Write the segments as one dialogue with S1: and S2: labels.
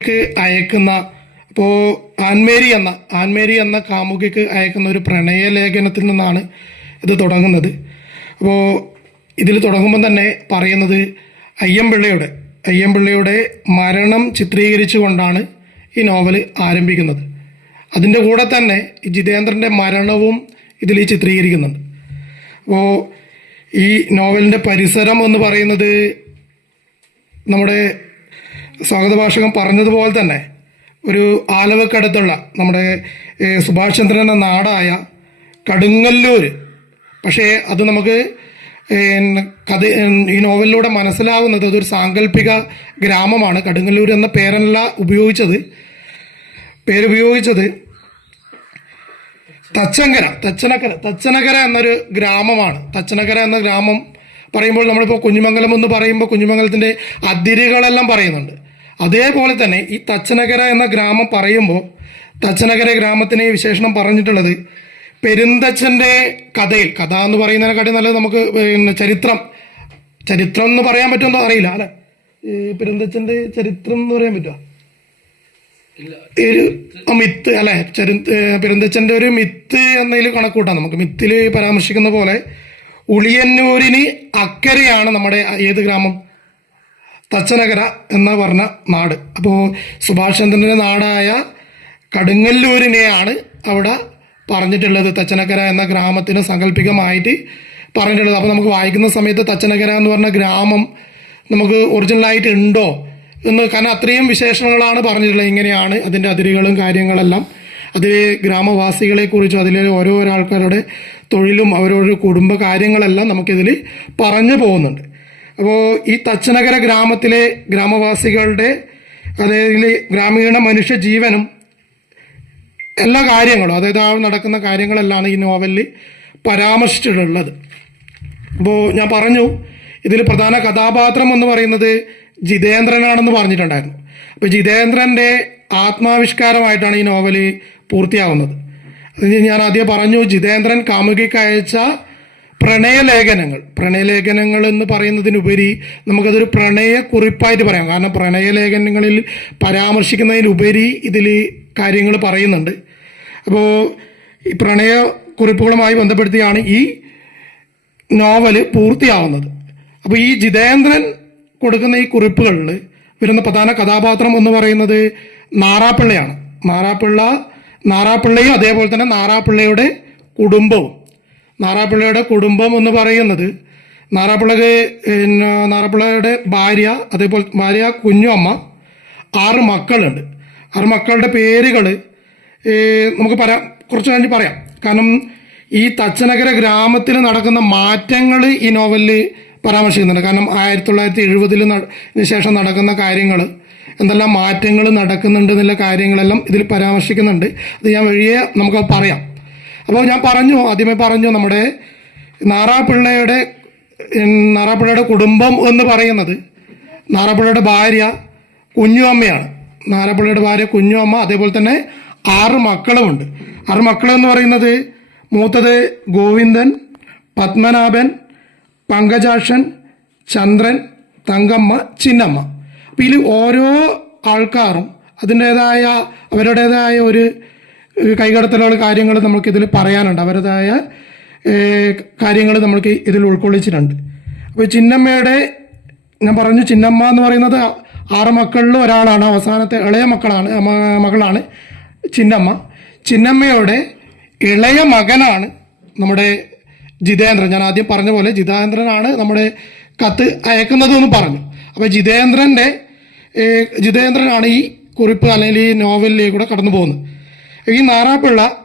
S1: ക്ക് അയക്കുന്ന ഇപ്പോൾ ആൻമേരി എന്ന ആൻമേരി എന്ന കാമുകിക്ക് അയക്കുന്ന ഒരു പ്രണയ ലേഖനത്തിൽ നിന്നാണ് ഇത് തുടങ്ങുന്നത്. അപ്പോൾ ഇതിൽ തുടങ്ങുമ്പോൾ തന്നെ പറയുന്നത് അയ്യമ്പിള്ളയുടെ അയ്യമ്പിള്ളയുടെ മരണം ചിത്രീകരിച്ചുകൊണ്ടാണ് ഈ നോവൽ ആരംഭിക്കുന്നത്. അതിന്റെ കൂടെ തന്നെ ജിതേന്ദ്രന്റെ മരണവും ഇതിൽ ചിത്രീകരിക്കുന്നുണ്ട്. അപ്പോൾ ഈ നോവലിന്റെ പരിസരം എന്ന് പറയുന്നത് നമ്മുടെ സ്വാഗത ഭാഷകം പറഞ്ഞതുപോലെ തന്നെ ഒരു ആലവക്കടുത്തുള്ള നമ്മുടെ സുഭാഷ് ചന്ദ്രൻ എന്ന നാടായ കടുങ്ങല്ലൂർ പക്ഷേ അത് നമുക്ക് കഥ ഈ നോവലിലൂടെ മനസ്സിലാവുന്നത് അതൊരു സാങ്കല്പിക ഗ്രാമമാണ്. കടുങ്ങല്ലൂർ എന്ന പേരല്ല ഉപയോഗിച്ചത്. പേരുപയോഗിച്ചത് തച്ചങ്കര തച്ചനക്കര തച്ചനകര എന്നൊരു ഗ്രാമമാണ്. തച്ചനകര എന്ന ഗ്രാമം പറയുമ്പോൾ നമ്മളിപ്പോൾ കുഞ്ഞുമംഗലം എന്ന് പറയുമ്പോൾ കുഞ്ഞുമംഗലത്തിന്റെ അതിരുകളെല്ലാം പറയുന്നുണ്ട്. അതേപോലെ തന്നെ ഈ തച്ചനഗര എന്ന ഗ്രാമം പറയുമ്പോൾ തച്ചനഗര ഗ്രാമത്തിന് വിശേഷണം പറഞ്ഞിട്ടുള്ളത് പെരുന്തച്ഛന്റെ കഥയിൽ കഥ എന്ന് പറയുന്നതിനെക്കാട്ടി നല്ലത് നമുക്ക് പിന്നെ ചരിത്രം ചരിത്രം എന്ന് പറയാൻ പറ്റുമെന്നോ അറിയില്ല അല്ലെ? ഈ പെരുന്തച്ഛന്റെ ചരിത്രം എന്ന് പറയാൻ പറ്റുമോ ഒരു മിത്ത് അല്ലെ? ചരി പെരുന്തച്ഛന്റെ ഒരു മിത്ത് എന്നതിൽ കണക്കൂട്ടാം നമുക്ക്. മിത്തിൽ പരാമർശിക്കുന്ന പോലെ ഉളിയന്നൂരിന് അക്കരയാണ് നമ്മുടെ ഏത് ഗ്രാമം? തച്ചനകര എന്ന് പറഞ്ഞ നാട്. അപ്പോൾ സുഭാഷ് ചന്ദ്രന്റെ നാടായ കടുങ്ങല്ലൂരിനെയാണ് അവിടെ പറഞ്ഞിട്ടുള്ളത് തച്ചനക്കര എന്ന ഗ്രാമത്തിന് സാങ്കല്പികമായിട്ട് പറഞ്ഞിട്ടുള്ളത്. അപ്പോൾ നമുക്ക് വായിക്കുന്ന സമയത്ത് തച്ചനക്കര എന്ന് പറഞ്ഞ ഗ്രാമം നമുക്ക് ഒറിജിനലായിട്ട് ഉണ്ടോ എന്ന് കാരണം അത്രയും വിശേഷണങ്ങളാണ് പറഞ്ഞിട്ടുള്ളത്. ഇങ്ങനെയാണ് അതിന്റെ അതിരുകളും കാര്യങ്ങളെല്ലാം. അത് ഗ്രാമവാസികളെ കുറിച്ചും അതിലെ ഓരോരോ ആൾക്കാരുടെ തൊഴിലും അവരോരോ കുടുംബ കാര്യങ്ങളെല്ലാം നമുക്കിതിൽ പറഞ്ഞു പോകുന്നുണ്ട്. അപ്പോൾ ഈ തച്ചനഗര ഗ്രാമത്തിലെ ഗ്രാമവാസികളുടെ അതായത് ഗ്രാമീണ മനുഷ്യ ജീവനും എല്ലാ കാര്യങ്ങളും അതായത് ആ നടക്കുന്ന കാര്യങ്ങളെല്ലാം ഈ നോവലിൽ പരാമർശിച്ചിട്ടുള്ളത്. അപ്പോൾ ഞാൻ പറഞ്ഞു ഇതിൽ പ്രധാന കഥാപാത്രം എന്ന് പറയുന്നത് ജിതേന്ദ്രനാണെന്ന് പറഞ്ഞിട്ടുണ്ടായിരുന്നു. അപ്പോൾ ജിതേന്ദ്രന്റെ ആത്മാവിഷ്കാരമായിട്ടാണ് ഈ നോവൽ പൂർത്തിയാവുന്നത്. ഞാൻ ആദ്യം പറഞ്ഞു ജിതേന്ദ്രൻ കാമുകിക്ക് അയച്ച പ്രണയലേഖനങ്ങൾ. പ്രണയലേഖനങ്ങൾ എന്ന് പറയുന്നതിനുപരി നമുക്കതൊരു പ്രണയക്കുറിപ്പായിട്ട് പറയാം. കാരണം പ്രണയലേഖനങ്ങളിൽ പരാമർശിക്കുന്നതിനുപരി ഇതിൽ കാര്യങ്ങൾ പറയുന്നുണ്ട്. അപ്പോൾ ഈ പ്രണയ കുറിപ്പുകളുമായി ബന്ധപ്പെടുത്തിയാണ് ഈ നോവൽ പൂർത്തിയാവുന്നത്. അപ്പോൾ ഈ ജിതേന്ദ്രൻ കൊടുക്കുന്ന ഈ കുറിപ്പുകളിൽ വരുന്ന പ്രധാന കഥാപാത്രം എന്ന് പറയുന്നത് നാറാപ്പിള്ളയാണ്. നാറാപ്പിള്ള നാറാപ്പിള്ളയും അതേപോലെ തന്നെ നാറാപ്പിള്ളയുടെ കുടുംബവും. നാറാപ്പിള്ളയുടെ കുടുംബം എന്ന് പറയുന്നത് നാറാപ്പിള്ളക്ക് നാറാപ്പിള്ളയുടെ ഭാര്യ അതേപോലെ ഭാര്യ കുഞ്ഞു അമ്മ ആറ് മക്കളുണ്ട്. ആറ് മക്കളുടെ പേരുകൾ നമുക്ക് പറയാം കുറച്ച് കഴിഞ്ഞ് പറയാം. കാരണം ഈ തച്ചനഗര ഗ്രാമത്തിൽ നടക്കുന്ന മാറ്റങ്ങൾ ഈ നോവലിൽ പരാമർശിക്കുന്നുണ്ട്. കാരണം ആയിരത്തി തൊള്ളായിരത്തി എഴുപതിൽ ശേഷം നടക്കുന്ന കാര്യങ്ങൾ എന്തെല്ലാം മാറ്റങ്ങൾ നടക്കുന്നുണ്ട് എന്നുള്ള കാര്യങ്ങളെല്ലാം ഇതിൽ പരാമർശിക്കുന്നുണ്ട്. അത് ഞാൻ വഴിയെ നമുക്ക് പറയാം. അപ്പോൾ ഞാൻ പറഞ്ഞു ആദ്യമേ പറഞ്ഞു നമ്മുടെ നാറാപിള്ളയുടെ നാറാപ്പിള്ളയുടെ കുടുംബം എന്ന് പറയുന്നത് നാറാപ്പിള്ളയുടെ ഭാര്യ കുഞ്ഞുഅമ്മയാണ് നാറാപ്പിള്ളയുടെ ഭാര്യ കുഞ്ഞുഅമ്മ അതേപോലെ തന്നെ ആറ് മക്കളുമുണ്ട്. ആറ് മക്കൾ എന്ന് പറയുന്നത് മൂത്തത് ഗോവിന്ദൻ പത്മനാഭൻ പങ്കജാക്ഷൻ ചന്ദ്രൻ തങ്കമ്മ ചിന്നമ്മ. അപ്പം ഇതിൽ ഓരോ ആൾക്കാരും അതിന്റേതായ അവരുടേതായ ഒരു കൈകടത്തലുകൾ കാര്യങ്ങൾ നമുക്ക് ഇതിൽ പറയാനുണ്ട്. അവരുടേതായ കാര്യങ്ങൾ നമുക്ക് ഇതിൽ ഉൾക്കൊള്ളിച്ചിട്ടുണ്ട്. അപ്പോൾ ചിന്നമ്മയുടെ ഞാൻ പറഞ്ഞു ചിന്നമ്മ എന്ന് പറയുന്നത് ആറ് മക്കളിൽ ഒരാളാണ്. അവസാനത്തെ ഇളയ മക്കളാണ് മകളാണ് ചിന്നമ്മ. ചിന്നമ്മയുടെ ഇളയ മകനാണ് നമ്മുടെ ജിതേന്ദ്രൻ. ഞാൻ ആദ്യം പറഞ്ഞ പോലെ ജിതേന്ദ്രനാണ് നമ്മുടെ കത്ത് അയക്കുന്നതെന്ന് പറഞ്ഞു. അപ്പോൾ ജിതേന്ദ്രന്റെ ജിതേന്ദ്രനാണ് ഈ കുറിപ്പ് അല്ലെങ്കിൽ ഈ നോവലിലേക്ക് കൂടെ കടന്നു പോകുന്നത് ഈ മാറാപ്പിള്ള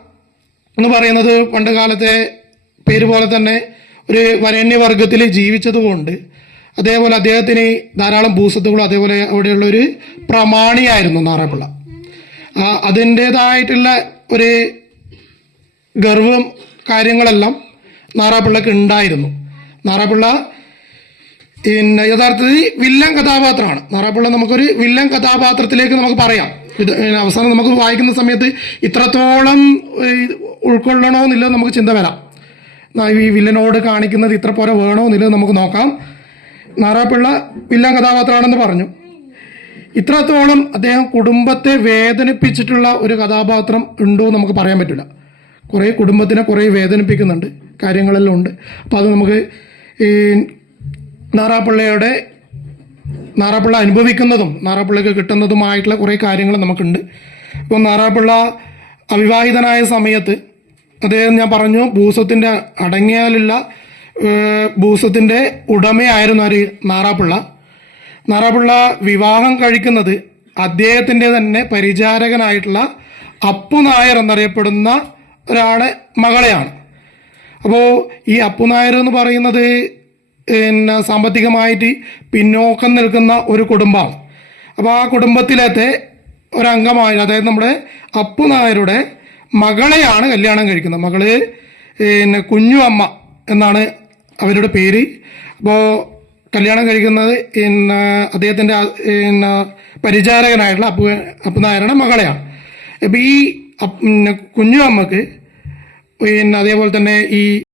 S1: എന്ന് പറയുന്നത് പണ്ട് കാലത്തെ പേര് പോലെ തന്നെ ഒരു വരണ്യവർഗത്തിൽ ജീവിച്ചതുകൊണ്ട് അതേപോലെ അദ്ദേഹത്തിന് ധാരാളം ഭൂസ്വത്തുകളും അതേപോലെ അവിടെയുള്ള ഒരു പ്രമാണിയായിരുന്നു നാറാപ്പിള്ള അതിന്റേതായിട്ടുള്ള ഒരു ഗർവം കാര്യങ്ങളെല്ലാം നാറാപ്പിള്ളക്ക് ഉണ്ടായിരുന്നു. നാറാപ്പിള്ള പിന്നെ യഥാർത്ഥത്തിൽ വില്ലൻ കഥാപാത്രമാണ്. നാറാപ്പിള്ള നമുക്കൊരു വില്ലൻ കഥാപാത്രത്തിലേക്ക് നമുക്ക് പറയാം. ഇത് അവസാനം നമുക്ക് വായിക്കുന്ന സമയത്ത് ഇത്രത്തോളം ഉൾക്കൊള്ളണമെന്നില്ല നമുക്ക് ചിന്ത വരാം. ഈ വില്ലനോട് കാണിക്കുന്നത് ഇത്ര പോലെ വേണമെന്നില്ല നമുക്ക് നോക്കാം. നാറാപ്പിള്ള വില്ലൻ കഥാപാത്രമാണെന്ന് പറഞ്ഞു. ഇത്രത്തോളം അദ്ദേഹം കുടുംബത്തെ വേദനിപ്പിച്ചിട്ടുള്ള ഒരു കഥാപാത്രം ഉണ്ടോ എന്ന് നമുക്ക് പറയാൻ പറ്റില്ല. കുറേ കുടുംബത്തിനെ കുറേ വേദനിപ്പിക്കുന്നുണ്ട് കാര്യങ്ങളെല്ലാം ഉണ്ട്. അപ്പോൾ അത് നമുക്ക് ഈ നാറാപ്പിള്ളയുടെ നാറാപ്പിള്ള അനുഭവിക്കുന്നതും നാറാപ്പിള്ളക്ക് കിട്ടുന്നതുമായിട്ടുള്ള കുറേ കാര്യങ്ങൾ നമുക്കുണ്ട്. അപ്പോൾ നാറാപ്പിള്ള അവിവാഹിതനായ സമയത്ത് അദ്ദേഹം ഞാൻ പറഞ്ഞു ഭൂസ്വത്തിന്റെ അടങ്ങിയാലുള്ള ഭൂസത്തിന്റെ ഉടമയായിരുന്നു ഒരു നാറാപ്പിള്ള. നാറാപ്പിള്ള വിവാഹം കഴിക്കുന്നത് അദ്ദേഹത്തിന്റെ തന്നെ പരിചാരകനായിട്ടുള്ള അപ്പു നായർ എന്നറിയപ്പെടുന്ന ഒരാളെ മകളെയാണ്. അപ്പോൾ ഈ അപ്പു നായർ എന്ന് പറയുന്നത് പിന്നെ സാമ്പത്തികമായിട്ട് പിന്നോക്കം നിൽക്കുന്ന ഒരു കുടുംബമാണ്. അപ്പോൾ ആ കുടുംബത്തിലത്തെ ഒരംഗമായ അതായത് നമ്മുടെ അപ്പു നായരുടെ മകളെയാണ് കല്യാണം കഴിക്കുന്നത്. മകൾ പിന്നെ കുഞ്ഞു അമ്മ എന്നാണ് അവരുടെ പേര്. അപ്പോൾ കല്യാണം കഴിക്കുന്നത് പിന്നെ അദ്ദേഹത്തിന്റെ പിന്നെ പരിചാരകനായിട്ടുള്ള അപ്പു അപ്പു നായരുടെ മകളെയാണ്. അപ്പോൾ ഈ കുഞ്ഞു അമ്മയ്ക്ക് പിന്നെ അതേപോലെ തന്നെ ഈ